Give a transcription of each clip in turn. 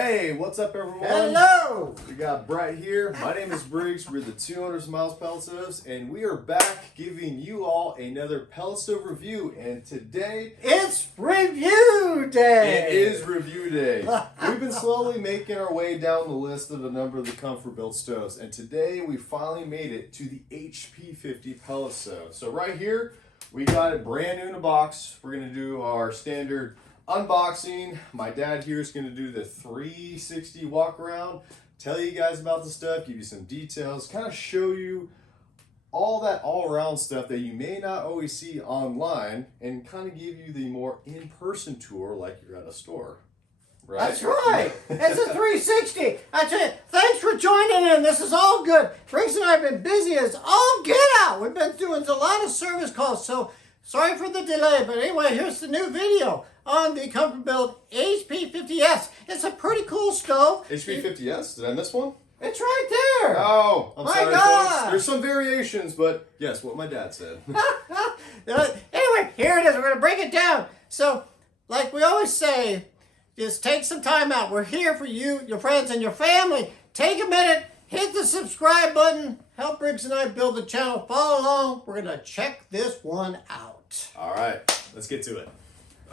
Hey, what's up everyone? Hello! We got Brett here. My name is Briggs. We're the 200 Miles Pellet Stoves, and we are back giving you all another pellet stove review. And today, it's review day! it is review day. We've been slowly making our way down the list of a number of the ComfortBilt stoves, and today we finally made it to the HP50 pellet stove. So right here, we got it brand new in a box. We're going to do our standard unboxing. My dad here is going to do the 360 walk around, tell you guys about the stuff, give you some details, kind of show you all that all-around stuff that you may not always see online, and kind of give you the more in-person tour like you're at a store. Right? That's right. It's a 360. I tell you, thanks for joining in. This is all good. Briggs and I have been busy as all get out. We've been doing a lot of service calls, so sorry for the delay. But anyway, here's the new video on the ComfortBilt HP50S. It's a pretty cool stove. HP50S? Did I miss one? It's right there. Oh, I'm sorry, God. folks. There's some variations, but yes, what my dad said. Anyway, here it is. We're going to break it down. So, like we always say, just take some time out. We're here for you, your friends, and your family. Take a minute, hit the subscribe button, help Briggs and I build the channel. Follow along. We're going to check this one out. All right, let's get to it.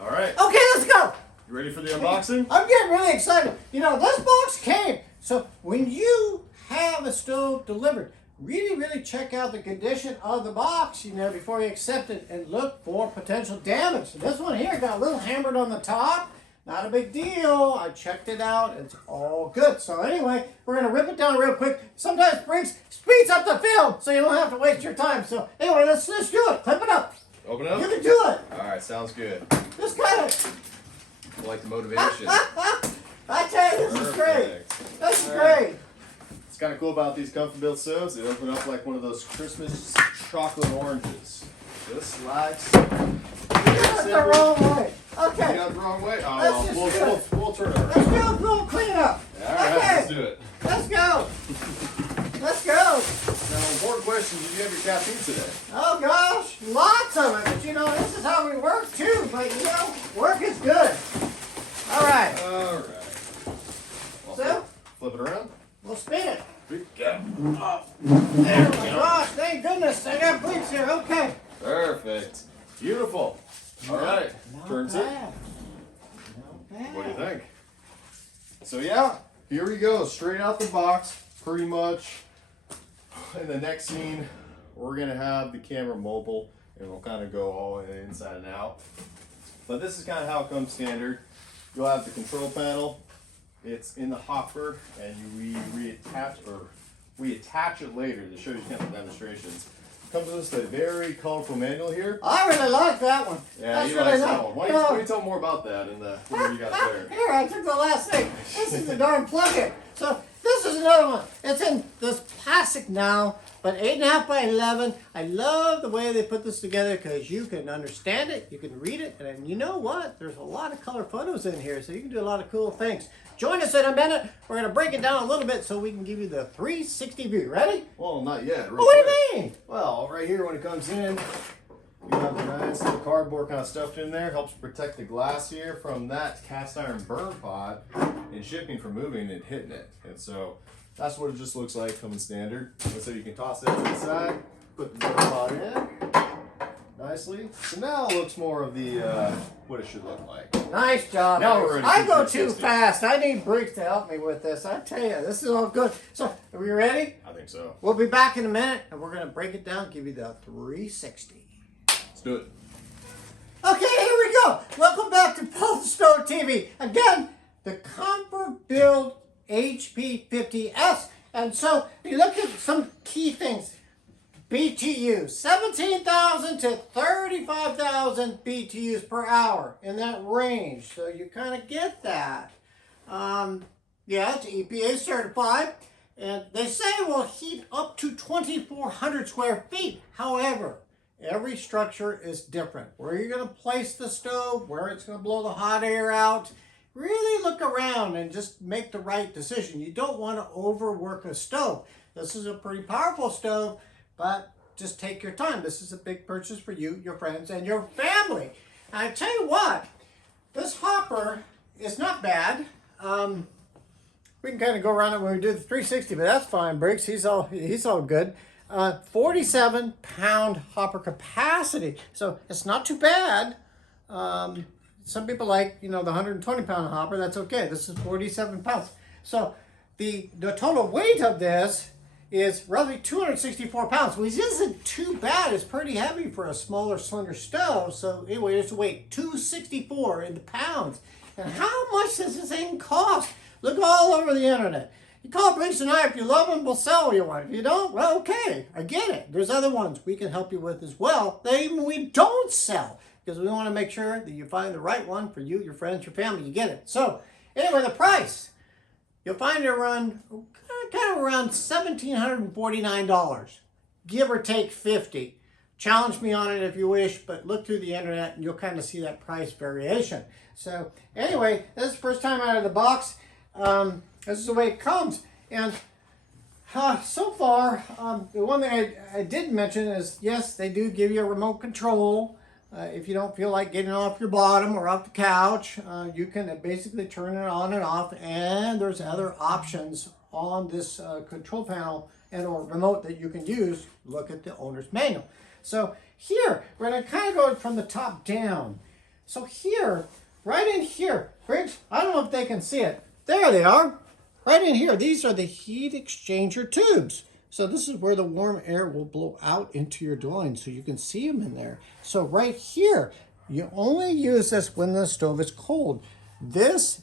All right. Okay, let's go. You ready for the unboxing? I'm getting really excited. You know, this box came. So when you have a stove delivered, really check out the condition of the box, you know, before you accept it, and look for potential damage. So this one here got a little hammered on the top. Not a big deal. I checked it out. It's all good. So anyway, we're going to rip it down real quick. Sometimes Briggs speeds up the film so you don't have to waste your time. So anyway, let's do it. Clip it up. Open it up? You can do it. All right, sounds good. This kind of... I like the motivation. I tell you, this is great. This is great. What's kind of cool about these ComfortBilt stoves, they open up like one of those Christmas chocolate oranges. Just slides. You got it the wrong way. Okay. You got it the wrong way? Oh, we'll turn it around. Let's do a little cleanup. All right, okay. let's do it. Let's go. Let's go. Now, important question, did you have your caffeine today? Oh gosh, lots of it. But you know, this is how we work too. But you know, work is good. All right. All right. So, flip it around. We'll spin it. Yeah. Oh, there we go. Gosh, thank goodness. I got Briggs here. Okay. Perfect. Beautiful. All right. Turns it. Not bad. What do you think? So yeah, here we go. Straight out the box, pretty much. In the next scene, we're gonna have the camera mobile, and we'll kind of go all inside and out. But this is kind of how it comes standard. You'll have the control panel. It's in the hopper, and we attach it later to show you kind of demonstrations. Comes with us a very colorful manual here. I really like that one. Yeah, that's you really like nice. that one. Why don't you tell more about that in the what you got there? Here, I took the last thing. This is the darn plug-in. So this is another one. It's in this plastic now, but 8.5 by 11. I love the way they put this together because you can understand it, you can read it, and you know what? There's a lot of color photos in here, so you can do a lot of cool things. Join us in a minute. We're going to break it down a little bit so we can give you the 360 view. Ready? Well, not yet. What do you mean? Well, right here when it comes in, you have the nice little cardboard kind of stuffed in there. Helps protect the glass here from that cast iron burn pot and shipping from moving and hitting it. And so that's what it just looks like coming standard. And so you can toss that to the side, put the burn pot in nicely. So now it looks more of the what it should look like. Nice job. Now we're ready. I go too fast. I need Briggs to help me with this. I tell you, this is all good. So, are we ready? I think so. We'll be back in a minute, and we're going to break it down, give you the 360. Let's do it. Okay, here we go. Welcome back to Pellet Stove TV. Again, the ComfortBilt HP50S. And so, you look at some key things. BTU, 17,000 to 35,000 BTUs per hour in that range. So you kind of get that. Yeah, it's EPA certified. And they say it will heat up to 2,400 square feet. However, every structure is different. Where you're going to place the stove, where it's going to blow the hot air out. Really look around and just make the right decision. You don't want to overwork a stove. This is a pretty powerful stove, but just take your time. This is a big purchase for you, your friends, and your family. And I tell you what, this hopper is not bad. We can kind of go around it when we do the 360, but that's fine. Briggs, he's all good. 47-pound hopper capacity, so it's not too bad. Some people like, the 120-pound hopper. That's okay. This is 47 pounds. So the total weight of this is roughly 264 pounds, which isn't too bad. It's pretty heavy for a smaller, slender stove. So anyway, it's weight 264 in the pounds. And how much does this thing cost? Look all over the internet. You call Briggs and I. If you love them, we'll sell you one. If you don't, well, okay, I get it. There's other ones we can help you with as well. We don't sell, because we want to make sure that you find the right one for you, your friends, your family. You get it. So anyway, the price, you'll find it around $1,749, give or take 50. Challenge me on it if you wish, but look through the internet and you'll kind of see that price variation. So anyway, this is the first time out of the box. This is the way it comes. And so far, the one thing I did mention is, yes, they do give you a remote control. If you don't feel like getting off your bottom or off the couch, you can basically turn it on and off, and there's other options on this control panel and or remote that you can use. Look at the owner's manual. So here, we're going to kind of go from the top down. So here, right in here, Briggs, I don't know if they can see it. There they are. Right in here, these are the heat exchanger tubes. So this is where the warm air will blow out into your dwelling, so you can see them in there. So right here, you only use this when the stove is cold. This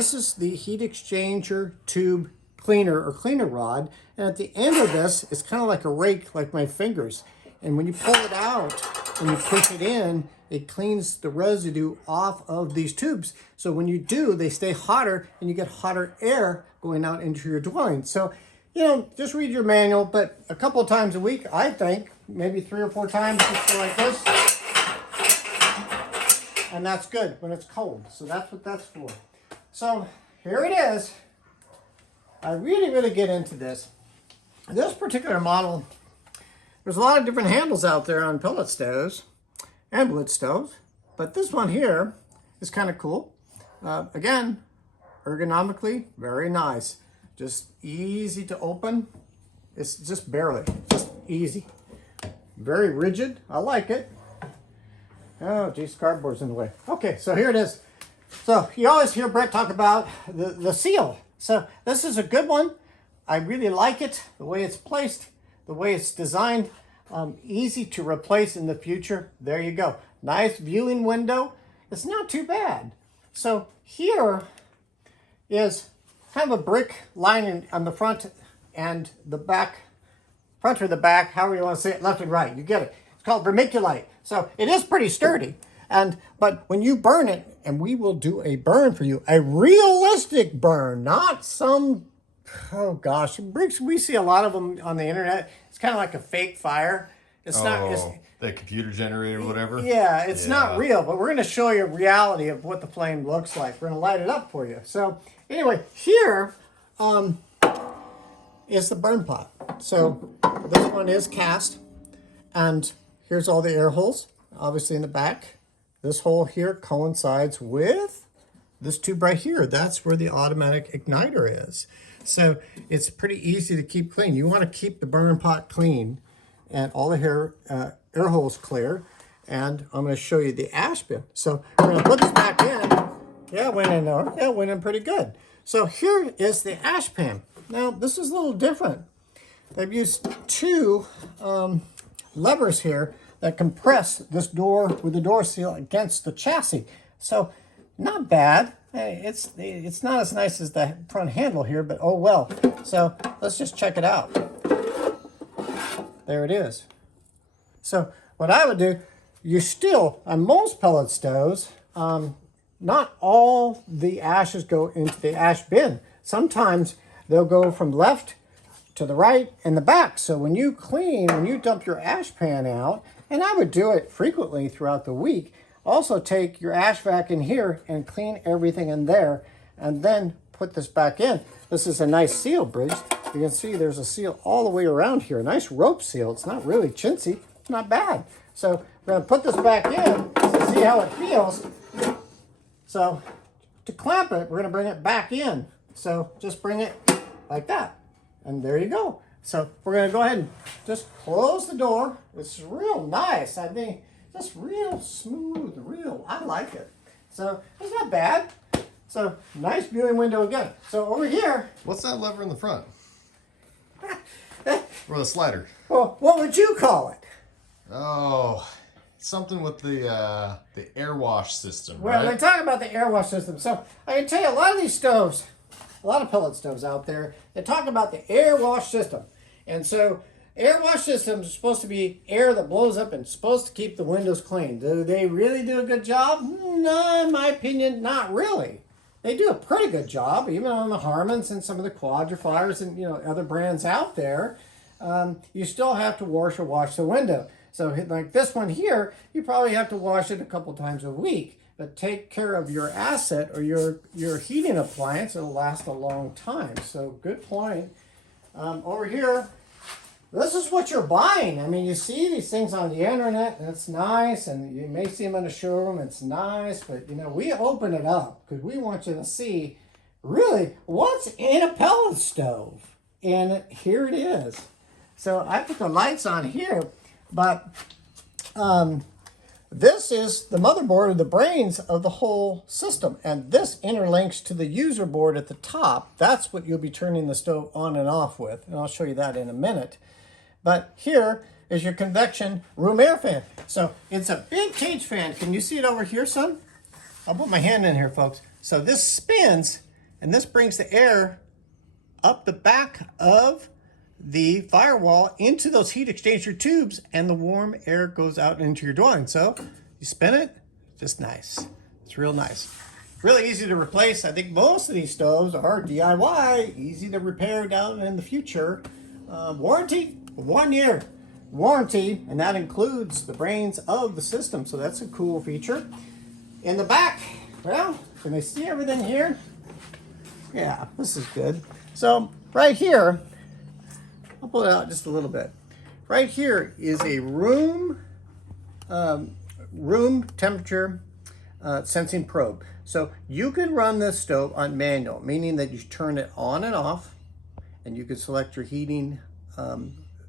is the heat exchanger tube cleaner or cleaner rod. And at the end of this, it's kind of like a rake, like my fingers. And when you pull it out and you push it in, it cleans the residue off of these tubes. So when you do, they stay hotter and you get hotter air going out into your dwelling. So, just read your manual, but a couple of times a week, I think, maybe 3 or 4 times, just go like this. And that's good when it's cold. So that's what that's for. So here it is. I really get into this. This particular model, there's a lot of different handles out there on pellet stoves and wood stoves, but this one here is kind of cool. Again, ergonomically, very nice. Just easy to open. It's just barely, just easy. Very rigid, I like it. Oh, geez, cardboard's in the way. Okay, so here it is. So you always hear Brett talk about the seal. So this is a good one. I really like it, the way it's placed, the way it's designed. Easy to replace in the future. There you go. Nice viewing window. It's not too bad. So here is kind of a brick lining on the front and the back, front or the back, however you want to say it, left and right. You get it. It's called vermiculite. So it is pretty sturdy. But when you burn it, and we will do a burn for you, a realistic burn, not some, oh gosh, bricks, we see a lot of them on the internet. It's kind of like a fake fire. It's not. It's, the computer generator or whatever? Yeah, it's not real, but we're going to show you reality of what the flame looks like. We're going to light it up for you. So anyway, here is the burn pot. So this one is cast, and here's all the air holes, obviously in the back. This hole here coincides with this tube right here. That's where the automatic igniter is. So it's pretty easy to keep clean. You want to keep the burn pot clean and all the air holes clear. And I'm going to show you the ash bin. So we're going to put this back in. Yeah, it went in there. Yeah, it went in pretty good. So here is the ash pan. Now, this is a little different. They've used 2 levers here that compress this door with the door seal against the chassis. So not bad. Hey, it's not as nice as the front handle here, but oh well. So let's just check it out. There it is. So what I would do, you still, on most pellet stoves, not all the ashes go into the ash bin. Sometimes they'll go from left to the right and the back. So when you dump your ash pan out, and I would do it frequently throughout the week, also take your ash vac in here and clean everything in there, and then put this back in. This is a nice seal, Briggs. You can see there's a seal all the way around here. A nice rope seal. It's not really chintzy. It's not bad. So we're going to put this back in to see how it feels. So to clamp it, we're going to bring it back in. So just bring it like that. And there you go. So we're going to go ahead and just close the door. It's real nice. I think just real smooth, I like it. So it's not bad. So nice viewing window again. So over here. What's that lever in the front? Or the slider? Well, what would you call it? Oh, something with the air wash system, Well, right? they talk about the air wash system. So I can tell you a lot of these stoves, a lot of pellet stoves out there, they talk about the air wash system. And so air wash systems are supposed to be air that blows up and supposed to keep the windows clean. Do they really do a good job? No, in my opinion, not really. They do a pretty good job, even on the Harmons and some of the Quadrifiers and other brands out there. You still have to wash the window. So like this one here, you probably have to wash it a couple times a week. But take care of your asset or your heating appliance, it'll last a long time. So good point. Over here, this is what you're buying. I mean, you see these things on the internet, and it's nice, and you may see them in a showroom, it's nice, but we open it up because we want you to see really what's in a pellet stove. And here it is. So I put the lights on here, but this is the motherboard or the brains of the whole system. And this interlinks to the user board at the top. That's what you'll be turning the stove on and off with. And I'll show you that in a minute. But here is your convection room air fan. So it's a big cage fan. Can you see it over here, son? I'll put my hand in here, folks. So this spins, and this brings the air up the back of the firewall into those heat exchanger tubes, and the warm air goes out into your dwelling. So you spin it, just nice. It's real nice. Really easy to replace. I think most of these stoves are DIY, easy to repair down in the future. Warranty, 1 year warranty, and that includes the brains of the system. So that's a cool feature. In the back, well, can they see everything here? Yeah, this is good. So right here, I'll pull it out just a little bit. Right here is a room temperature sensing probe. So you can run this stove on manual, meaning that you turn it on and off, and you can select your heating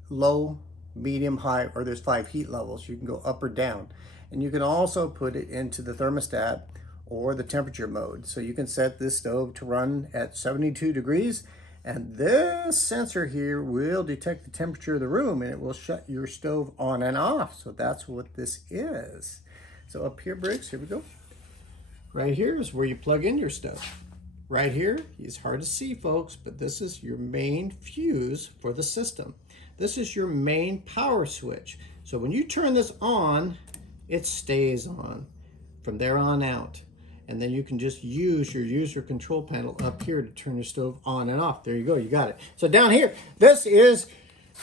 low, medium, high, or there's 5 heat levels. You can go up or down. And you can also put it into the thermostat or the temperature mode. So you can set this stove to run at 72 degrees, and this sensor here will detect the temperature of the room, and it will shut your stove on and off. So that's what this is. So up here, Briggs, here we go. Right here is where you plug in your stove. Right here is hard to see, folks, but this is your main fuse for the system. This is your main power switch. So when you turn this on, it stays on from there on out. And then you can just use your user control panel up here to turn your stove on and off. There you go, you got it. So down here, this is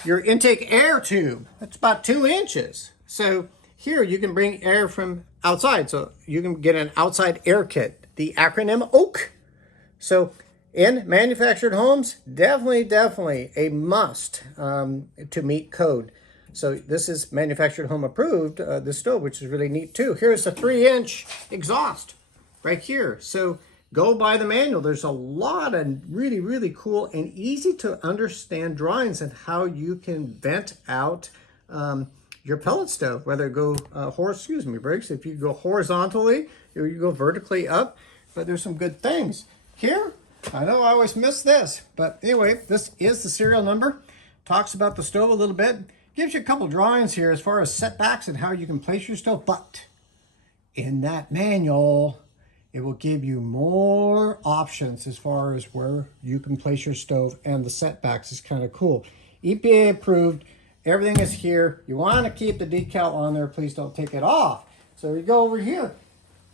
your intake air tube. It's about 2 inches. So here you can bring air from outside. So you can get an outside air kit, the acronym OAK. So in manufactured homes, definitely a must to meet code. So this is manufactured home approved, this stove, which is really neat too. Here's a 3-inch exhaust right here. So go by the manual. There's a lot of really cool and easy to understand drawings on how you can vent out your pellet stove, whether it go Briggs, if you go horizontally or you go vertically up. But there's some good things here. I know I always miss this, but anyway, this is the serial number. Talks about the stove a little bit. Gives you a couple drawings here as far as setbacks and how you can place your stove. But in that manual, it will give you more options as far as where you can place your stove, and the setbacks is kind of cool. EPA approved. Everything is here. You want to keep the decal on there. Please don't take it off. So we go over here.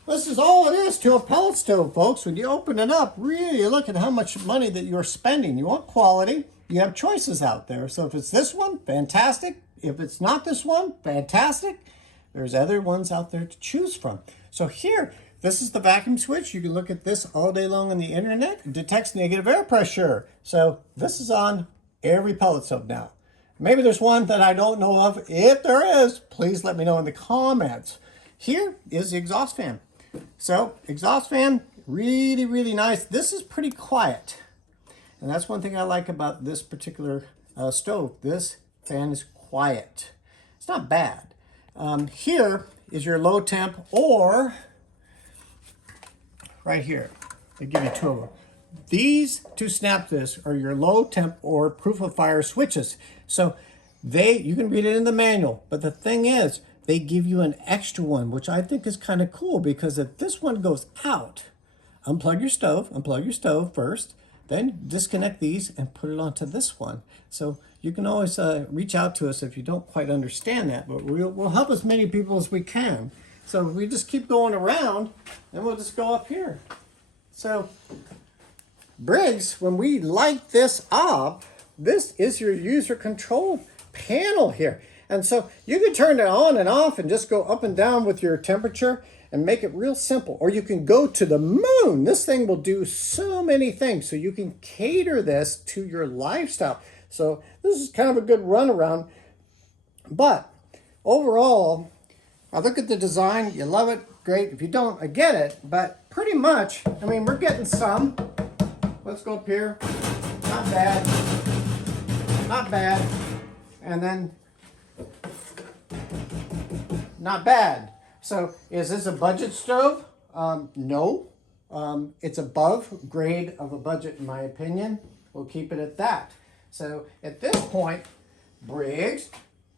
This is all it is to a pellet stove, folks. When you open it up, really look at how much money that you're spending. You want quality. You have choices out there. So if it's this one, fantastic. If it's not this one, fantastic. There's other ones out there to choose from. So here, this is the vacuum switch. You can look at this all day long on the internet. It detects negative air pressure. So this is on every pellet stove now. Maybe there's one that I don't know of. If there is, please let me know in the comments. Here is the exhaust fan. So exhaust fan, Really, really nice. This is pretty quiet. And that's one thing I like about this particular stove. This fan is quiet. It's not bad. Here is your low temp, or right here. They give you two of them. These to snap this are your low temp or proof of fire switches. So you can read it in the manual, but the thing is, they give you an extra one, which I think is kind of cool, because if this one goes out, unplug your stove first, then disconnect these and put it onto this one. So you can always reach out to us if you don't quite understand that, but we'll help as many people as we can. So we just keep going around, and we'll just go up here. So Briggs, when we light this up, this is your user control panel here. And so you can turn it on and off and just go up and down with your temperature and make it real simple. Or you can go to the moon. This thing will do so many things. So you can cater this to your lifestyle. So this is kind of a good runaround. But overall, I look at the design, you love it, great. If you don't, I get it. But pretty much, I mean, we're getting some. Let's go up here. Not bad. Not bad. And then not bad. So is this a budget stove? No. It's above grade of a budget in my opinion. We'll keep it at that. So at this point, Briggs,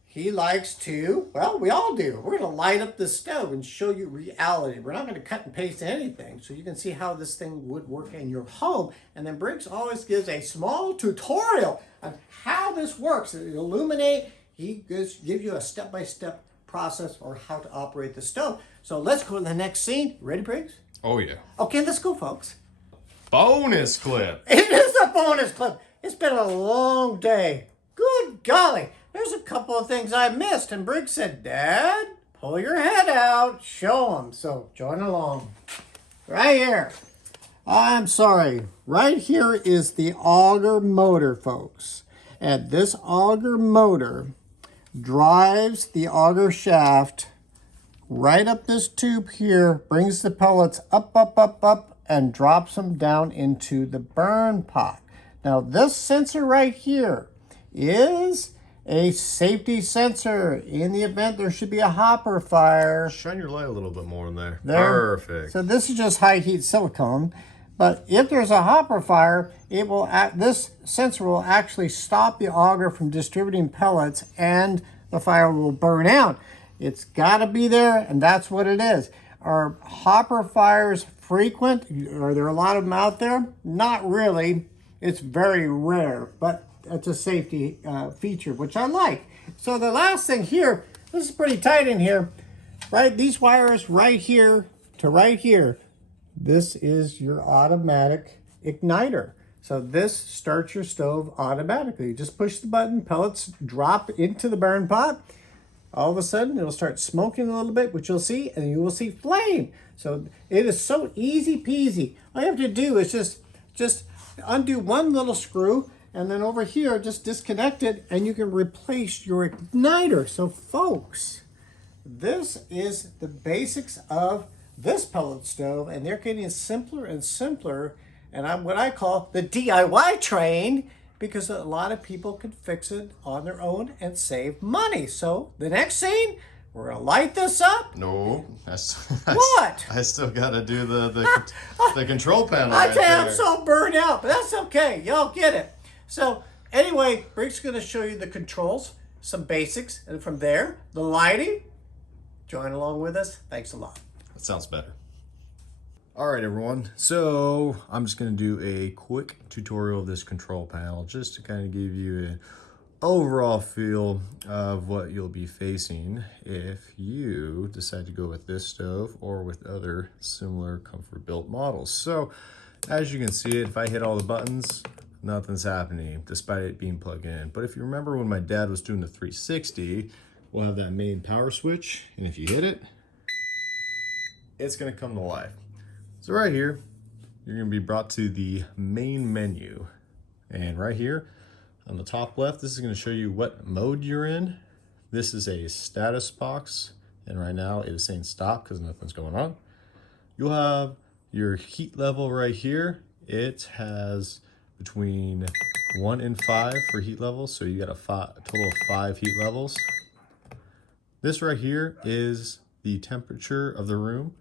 he likes to, well, we all do. We're going to light up the stove and show you reality. We're not going to cut and paste anything, so you can see how this thing would work in your home. And then Briggs always gives a small tutorial on how this works. It'll illuminate. He gives you a step-by-step process or how to operate the stove. So let's go to the next scene. Ready, Briggs? Oh yeah. Okay, let's go, folks. Bonus clip. It is a bonus clip. It's been a long day. Good golly. There's a couple of things I missed. And Briggs said, Dad, pull your head out. Show them. So join along. Right here. I'm sorry. Right here is the auger motor, folks. And this auger motor drives the auger shaft right up this tube here, brings the pellets up, up, up, up, and drops them down into the burn pot. Now this sensor right here is a safety sensor in the event there should be a hopper fire. Shine your light a little bit more in there. Perfect. So this is just high heat silicone. But if there's a hopper fire, this sensor will actually stop the auger from distributing pellets and the fire will burn out. It's got to be there, and that's what it is. Are hopper fires frequent? Are there a lot of them out there? Not really. It's very rare, but it's a safety feature, which I like. So the last thing here, this is pretty tight in here, right? These wires right here to right here. This is your automatic igniter. So this starts your stove automatically. You just push the button, pellets drop into the burn pot. All of a sudden, it'll start smoking a little bit, which you'll see, and you will see flame. So it is so easy peasy. All you have to do is just undo one little screw, and then over here, just disconnect it, and you can replace your igniter. So folks, this is the basics of this pellet stove, and they're getting simpler and simpler, and I'm what I call the DIY train, because a lot of people can fix it on their own and save money. So the next scene, we're gonna light this up. No, What? I still gotta do the control panel. I right tell you, there. I'm so burned out, but that's okay. Y'all get it. So anyway, Briggs is gonna show you the controls, some basics, and from there, the lighting. Join along with us. Thanks a lot. That sounds better. All right, everyone. So I'm just going to do a quick tutorial of this control panel just to kind of give you an overall feel of what you'll be facing if you decide to go with this stove or with other similar ComfortBilt models. So as you can see, if I hit all the buttons, nothing's happening despite it being plugged in. But if you remember when my dad was doing the 360, we'll have that main power switch, and if you hit it, it's going to come to life. So right here, you're going to be brought to the main menu. And right here on the top left, this is going to show you what mode you're in. This is a status box, and right now it is saying stop because nothing's going on. You'll have your heat level right here, it has between 1 and 5 for heat levels. So you got a total of 5 heat levels. This right here is the temperature of the room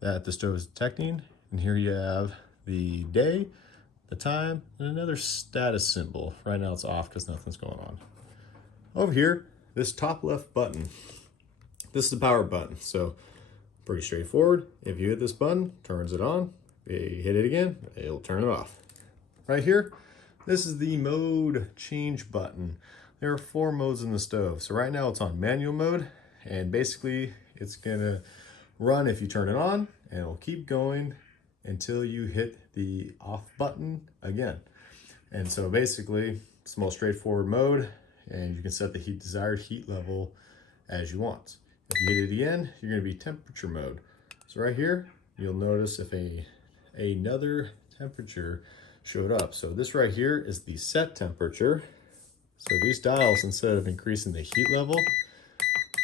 that the stove is detecting. And here you have the day, the time, and another status symbol. Right now it's off because nothing's going on. Over here, this top left button, this is the power button. So pretty straightforward. If you hit this button, turns it on. If you hit it again, it'll turn it off. Right here, this is the mode change button. There are 4 modes in the stove. So right now it's on manual mode, and basically it's gonna run if you turn it on, and it'll keep going until you hit the off button again. And so basically it's the most straightforward mode, and you can set the desired heat level as you want. If you hit it again, you're gonna be temperature mode. So right here, you'll notice if another temperature showed up. So this right here is the set temperature. So these dials, instead of increasing the heat level,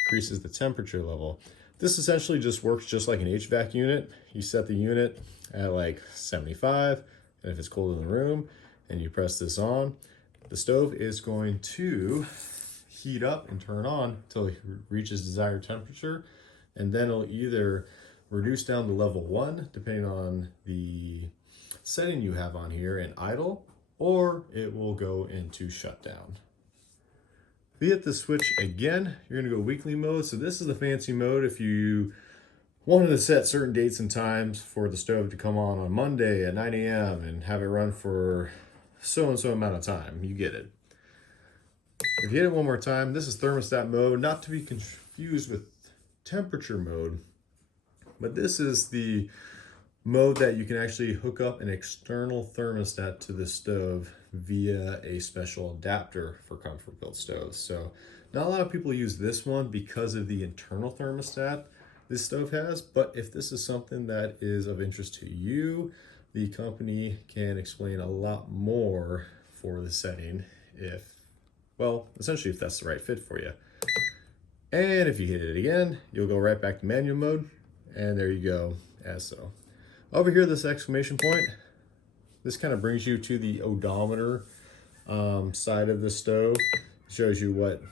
increases the temperature level. This essentially just works just like an HVAC unit. You set the unit at like 75, and if it's cold in the room and you press this on, the stove is going to heat up and turn on until it reaches desired temperature, and then it'll either reduce down to level 1 depending on the setting you have on here and idle, or it will go into shutdown. If you hit the switch again, you're gonna go weekly mode. So this is the fancy mode if you wanted to set certain dates and times for the stove to come on Monday at 9 a.m. and have it run for so and so amount of time. You get it. If you hit it one more time, this is thermostat mode, not to be confused with temperature mode, but this is the mode that you can actually hook up an external thermostat to the stove via a special adapter for ComfortBilt stoves. So not a lot of people use this one because of the internal thermostat this stove has, but if this is something that is of interest to you, the company can explain a lot more for the setting essentially if that's the right fit for you. And if you hit it again, you'll go right back to manual mode, and there you go, as so. Over here, this exclamation point, this kind of brings you to the odometer side of the stove. It shows you what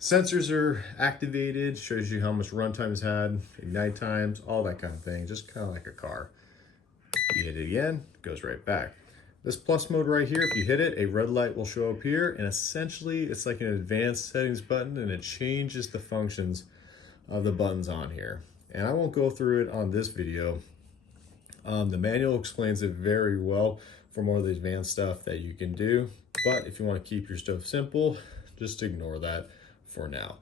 sensors are activated, shows you how much runtime it's had, ignite times, all that kind of thing, just kind of like a car. You hit it again, it goes right back. This plus mode right here, if you hit it, a red light will show up here, and essentially it's like an advanced settings button, and it changes the functions of the buttons on here. And I won't go through it on this video. The manual explains it very well for more of the advanced stuff that you can do. But if you want to keep your stove simple, just ignore that for now.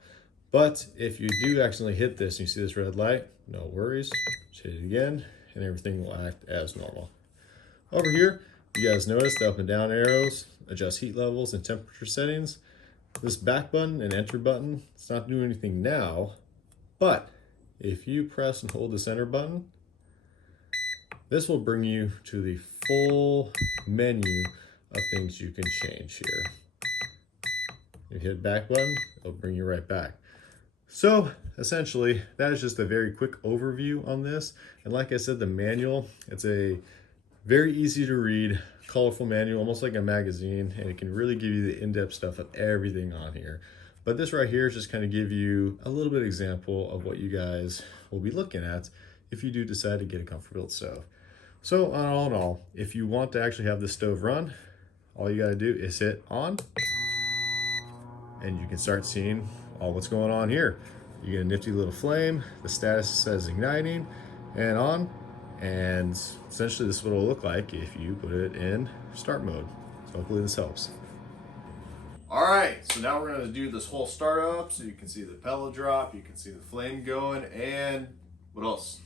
But if you do accidentally hit this and you see this red light, no worries. Just hit it again and everything will act as normal. Over here, you guys notice the up and down arrows, adjust heat levels and temperature settings. This back button and enter button, it's not doing anything now, but if you press and hold the center button, this will bring you to the full menu of things you can change here. You hit back button, it'll bring you right back. So essentially, that is just a very quick overview on this. And like I said, the manual, it's a very easy to read, colorful manual, almost like a magazine, and it can really give you the in-depth stuff of everything on here. But this right here is just kind of give you a little bit of example of what you guys will be looking at if you do decide to get a ComfortBilt stove. So all in all, if you want to actually have the stove run, all you got to do is hit on, and you can start seeing all what's going on here. You get a nifty little flame, the status says igniting, and on, and essentially this is what it'll look like if you put it in start mode. So hopefully this helps. All right, so now we're gonna do this whole startup so you can see the pellet drop, you can see the flame going, and what else?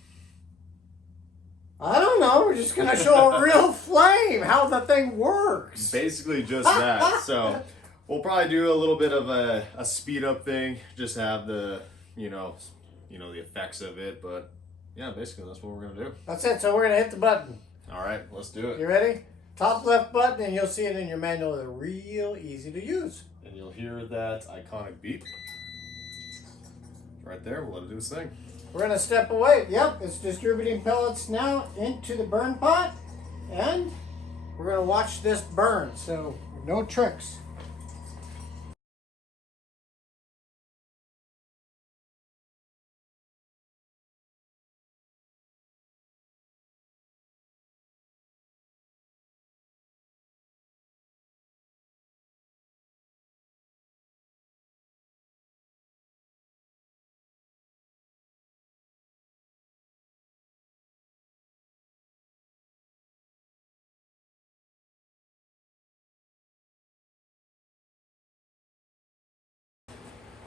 I don't know. We're just gonna show a real flame, how the thing works. Basically just that. So we'll probably do a little bit of a speed up thing, just have the, you know, the effects of it, but yeah, basically that's what we're gonna do. That's it. So we're gonna hit the button. All right, let's do it. You ready? Top left button, and you'll see it in your manual. They're real easy to use. And you'll hear that iconic beep right there. We'll let it do its thing. We're going to step away. Yep, it's distributing pellets now into the burn pot. And we're going to watch this burn. So no tricks.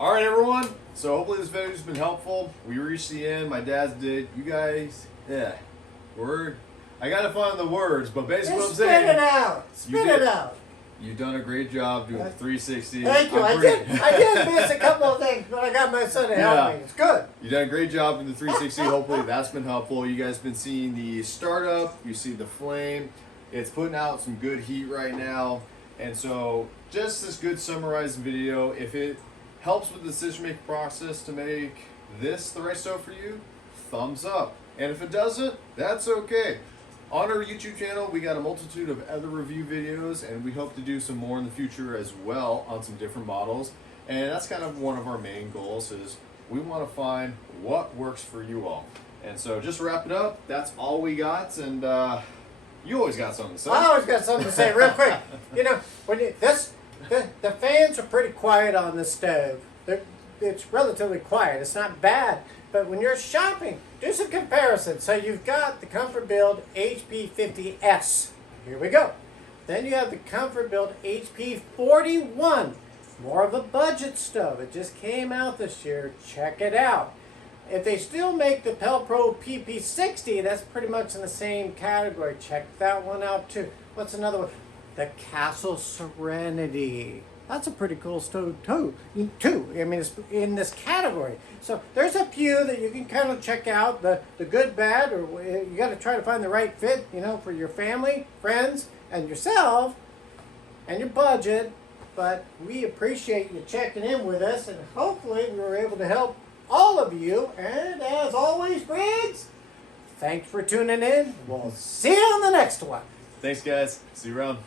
All right, everyone. So hopefully this video's been helpful. We reached the end. My dad's did. You guys, I gotta find the words, but basically what I'm saying. Spit it out. Spit it out. You've done a great job doing the 360. Thank you. I did miss a couple of things, but I got my son to help me. It's good. You've done a great job in the 360. Hopefully that's been helpful. You guys been seeing the startup. You see the flame. It's putting out some good heat right now. And so just this good summarized video, if it helps with the decision-making process to make this the right stove for you, thumbs up. And if it doesn't, that's okay. On our YouTube channel, we got a multitude of other review videos, and we hope to do some more in the future as well on some different models. And that's kind of one of our main goals, is we want to find what works for you all. And so just to wrap it up, that's all we got. And you always got something to say. I always got something to say real quick. You know, when the fans are pretty quiet on the stove. It's relatively quiet. It's not bad. But when you're shopping, do some comparisons. So you've got the ComfortBilt HP50S. Here we go. Then you have the ComfortBilt HP41. More of a budget stove. It just came out this year. Check it out. If they still make the Pelpro PP60, that's pretty much in the same category. Check that one out too. What's another one? The Castle Serenity. That's a pretty cool stove too. I mean, it's in this category. So there's a few that you can kind of check out. The good, bad, or you got to try to find the right fit, you know, for your family, friends, and yourself, and your budget. But we appreciate you checking in with us, and hopefully we were able to help all of you. And as always, friends, thanks for tuning in. We'll see you on the next one. Thanks, guys. See you around.